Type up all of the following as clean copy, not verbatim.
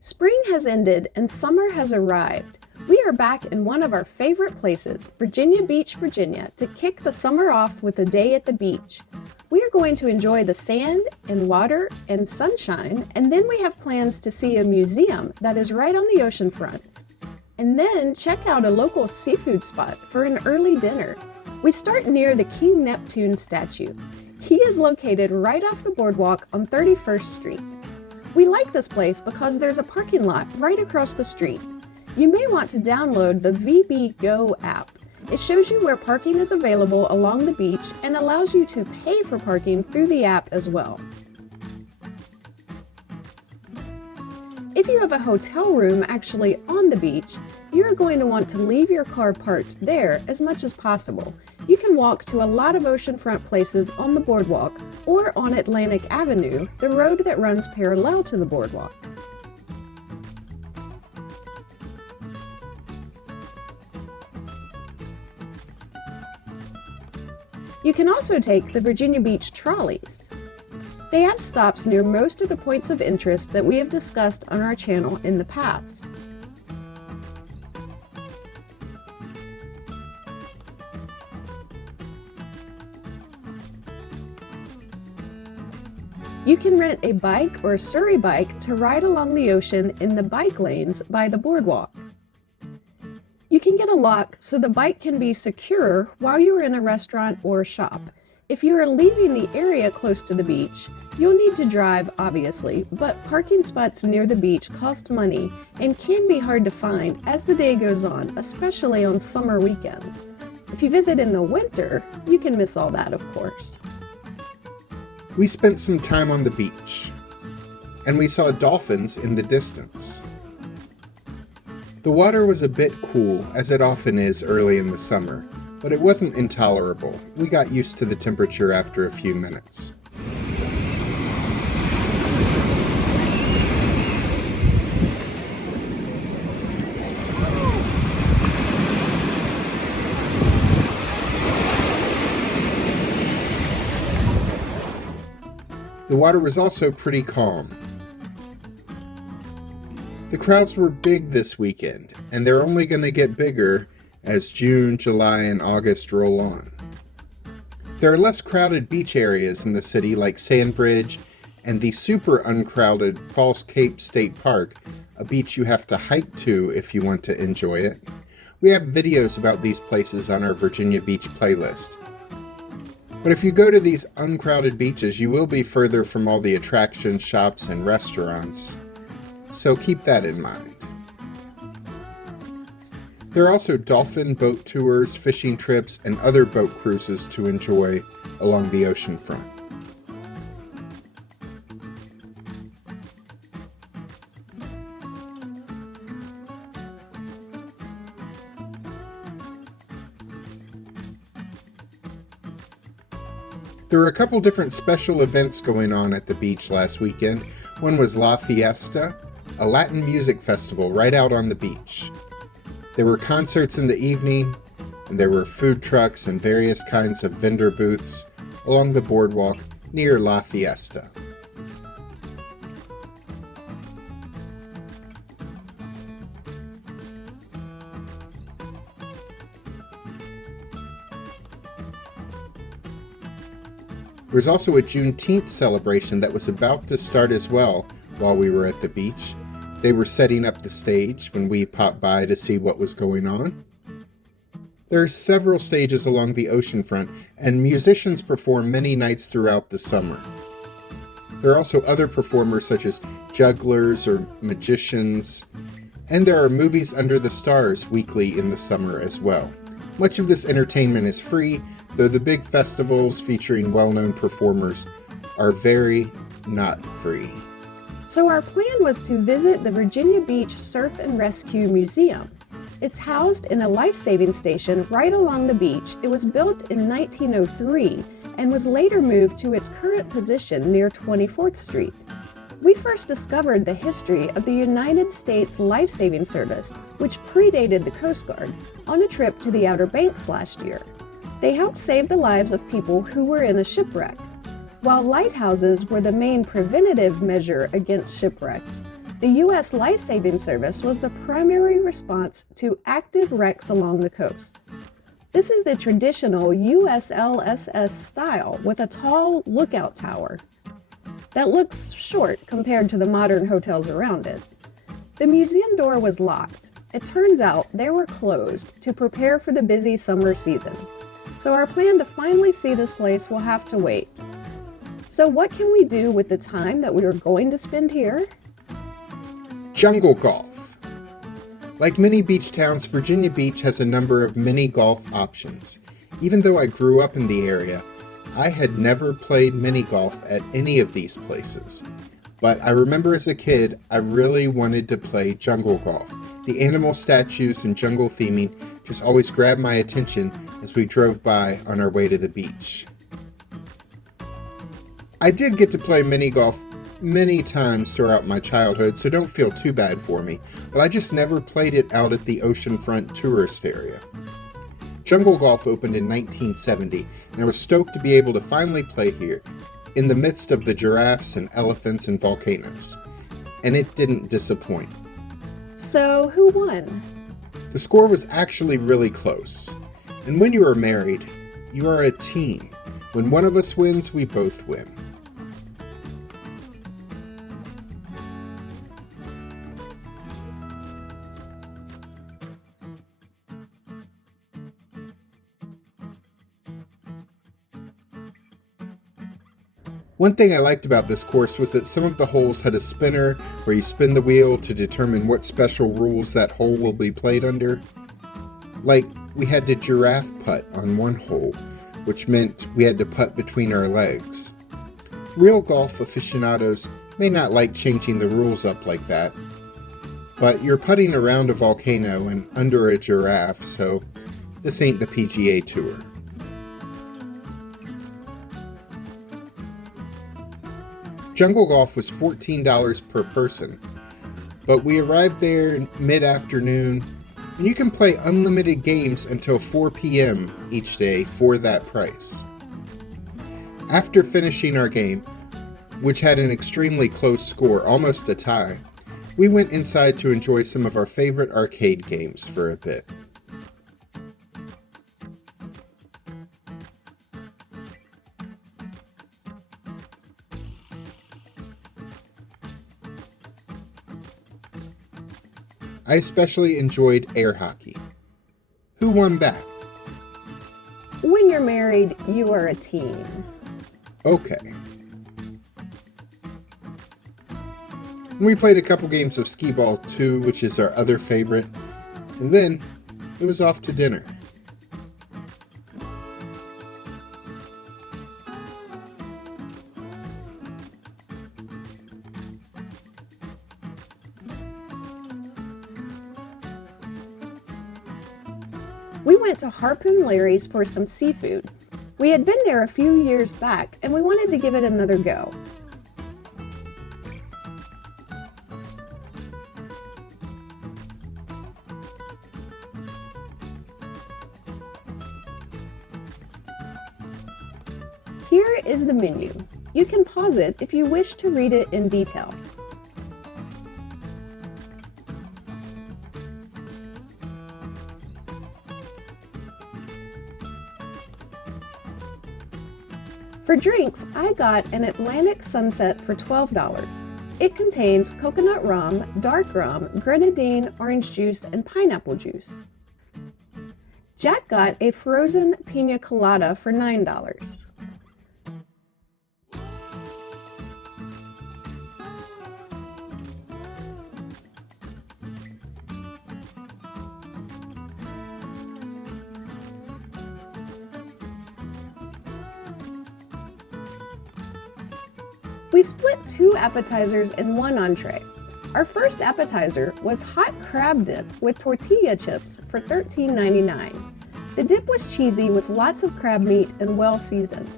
Spring has ended and summer has arrived. We are back in one of our favorite places, Virginia Beach, Virginia, to kick the summer off with a day at the beach. We are going to enjoy the sand and water and sunshine, and then we have plans to see a museum that is right on the ocean front. And then check out a local seafood spot for an early dinner. We start near the King Neptune statue. He is located right off the boardwalk on 31st Street. We like this place because there's a parking lot right across the street. You may want to download the VB Go app. It shows you where parking is available along the beach and allows you to pay for parking through the app as well. If you have a hotel room actually on the beach, you're going to want to leave your car parked there as much as possible. You can walk to a lot of oceanfront places on the boardwalk or on Atlantic Avenue, the road that runs parallel to the boardwalk. You can also take the Virginia Beach trolleys. They have stops near most of the points of interest that we have discussed on our channel in the past. You can rent a bike or Surrey bike to ride along the ocean in the bike lanes by the boardwalk. You can get a lock so the bike can be secure while you are in a restaurant or shop. If you are leaving the area close to the beach, you'll need to drive, obviously, but parking spots near the beach cost money and can be hard to find as the day goes on, especially on summer weekends. If you visit in the winter, you can miss all that, of course. We spent some time on the beach, and we saw dolphins in the distance. The water was a bit cool, as it often is early in the summer, but it wasn't intolerable. We got used to the temperature after a few minutes. The water was also pretty calm. The crowds were big this weekend, and they're only going to get bigger as June, July, and August roll on. There are less crowded beach areas in the city like Sandbridge and the super uncrowded Falls Cape State Park, a beach you have to hike to if you want to enjoy it. We have videos about these places on our Virginia Beach playlist. But if you go to these uncrowded beaches, you will be further from all the attractions, shops, and restaurants. So keep that in mind. There are also dolphin boat tours, fishing trips, and other boat cruises to enjoy along the ocean front. There were a couple different special events going on at the beach last weekend. One was La Fiesta, a Latin music festival right out on the beach. There were concerts in the evening, and there were food trucks and various kinds of vendor booths along the boardwalk near La Fiesta. There was also a Juneteenth celebration that was about to start as well while we were at the beach. They were setting up the stage when we popped by to see what was going on. There are several stages along the oceanfront, and musicians perform many nights throughout the summer. There are also other performers such as jugglers or magicians, and there are movies under the stars weekly in the summer as well. Much of this entertainment is free, though the big festivals featuring well-known performers are very not free. So our plan was to visit the Virginia Beach Surf and Rescue Museum. It's housed in a life-saving station right along the beach. It was built in 1903 and was later moved to its current position near 24th Street. We first discovered the history of the United States Life-Saving Service, which predated the Coast Guard, on a trip to the Outer Banks last year. They helped save the lives of people who were in a shipwreck. While lighthouses were the main preventative measure against shipwrecks, The U.S. Life-Saving Service was the primary response to active wrecks along the coast. This is the traditional USLSS style with a tall lookout tower that looks short compared to the modern hotels around it. The museum door was locked. It turns out they were closed to prepare for the busy summer season. So our plan to finally see this place will have to wait. So what can we do with the time that we are going to spend here? Jungle golf. Like many beach towns, Virginia Beach has a number of mini golf options. Even though I grew up in the area, I had never played mini golf at any of these places. But I remember as a kid, I really wanted to play jungle golf. The animal statues and jungle theming just always grabbed my attention as we drove by on our way to the beach. I did get to play mini golf many times throughout my childhood, so don't feel too bad for me, but I just never played it out at the oceanfront tourist area. Jungle golf opened in 1970, and I was stoked to be able to finally play here, in the midst of the giraffes and elephants and volcanoes. And it didn't disappoint. So, who won? The score was actually really close. And when you are married, you are a team. When one of us wins, we both win. One thing I liked about this course was that some of the holes had a spinner where you spin the wheel to determine what special rules that hole will be played under. Like, we had to giraffe putt on one hole, which meant we had to putt between our legs. Real golf aficionados may not like changing the rules up like that, but you're putting around a volcano and under a giraffe, so this ain't the PGA Tour. Jungle golf was $14 per person, but we arrived there mid-afternoon, and you can play unlimited games until 4 p.m. each day for that price. After finishing our game, which had an extremely close score, almost a tie, we went inside to enjoy some of our favorite arcade games for a bit. I especially enjoyed air hockey. Who won that? When you're married, you are a team. Okay. We played a couple games of skee ball too, which is our other favorite, and then it was off to dinner. We went to Harpoon Larry's for some seafood. We had been there a few years back and we wanted to give it another go. Here is the menu. You can pause it if you wish to read it in detail. For drinks, I got an Atlantic Sunset for $12. It contains coconut rum, dark rum, grenadine, orange juice, and pineapple juice. Jack got a frozen pina colada for $9. We split 2 appetizers and 1 entree. Our first appetizer was hot crab dip with tortilla chips for $13.99. The dip was cheesy with lots of crab meat and well seasoned.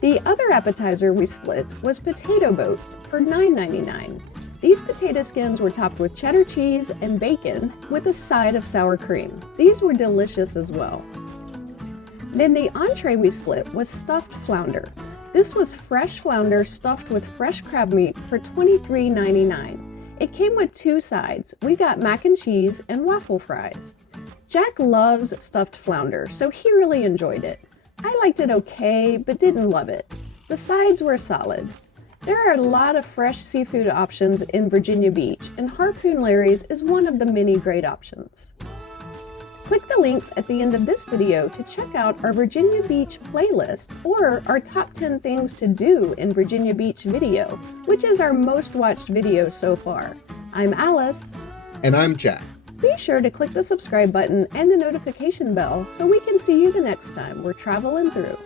The other appetizer we split was potato boats for $9.99. These potato skins were topped with cheddar cheese and bacon with a side of sour cream. These were delicious as well. Then the entree we split was stuffed flounder. This was fresh flounder stuffed with fresh crab meat for $23.99. It came with 2 sides. We got mac and cheese and waffle fries. Jack loves stuffed flounder, so he really enjoyed it. I liked it okay, but didn't love it. The sides were solid. There are a lot of fresh seafood options in Virginia Beach, and Harpoon Larry's is one of the many great options. Click the links at the end of this video to check out our Virginia Beach playlist or our top 10 things to do in Virginia Beach video, which is our most watched video so far. I'm Alice. And I'm Jack. Be sure to click the subscribe button and the notification bell so we can see you the next time we're traveling through.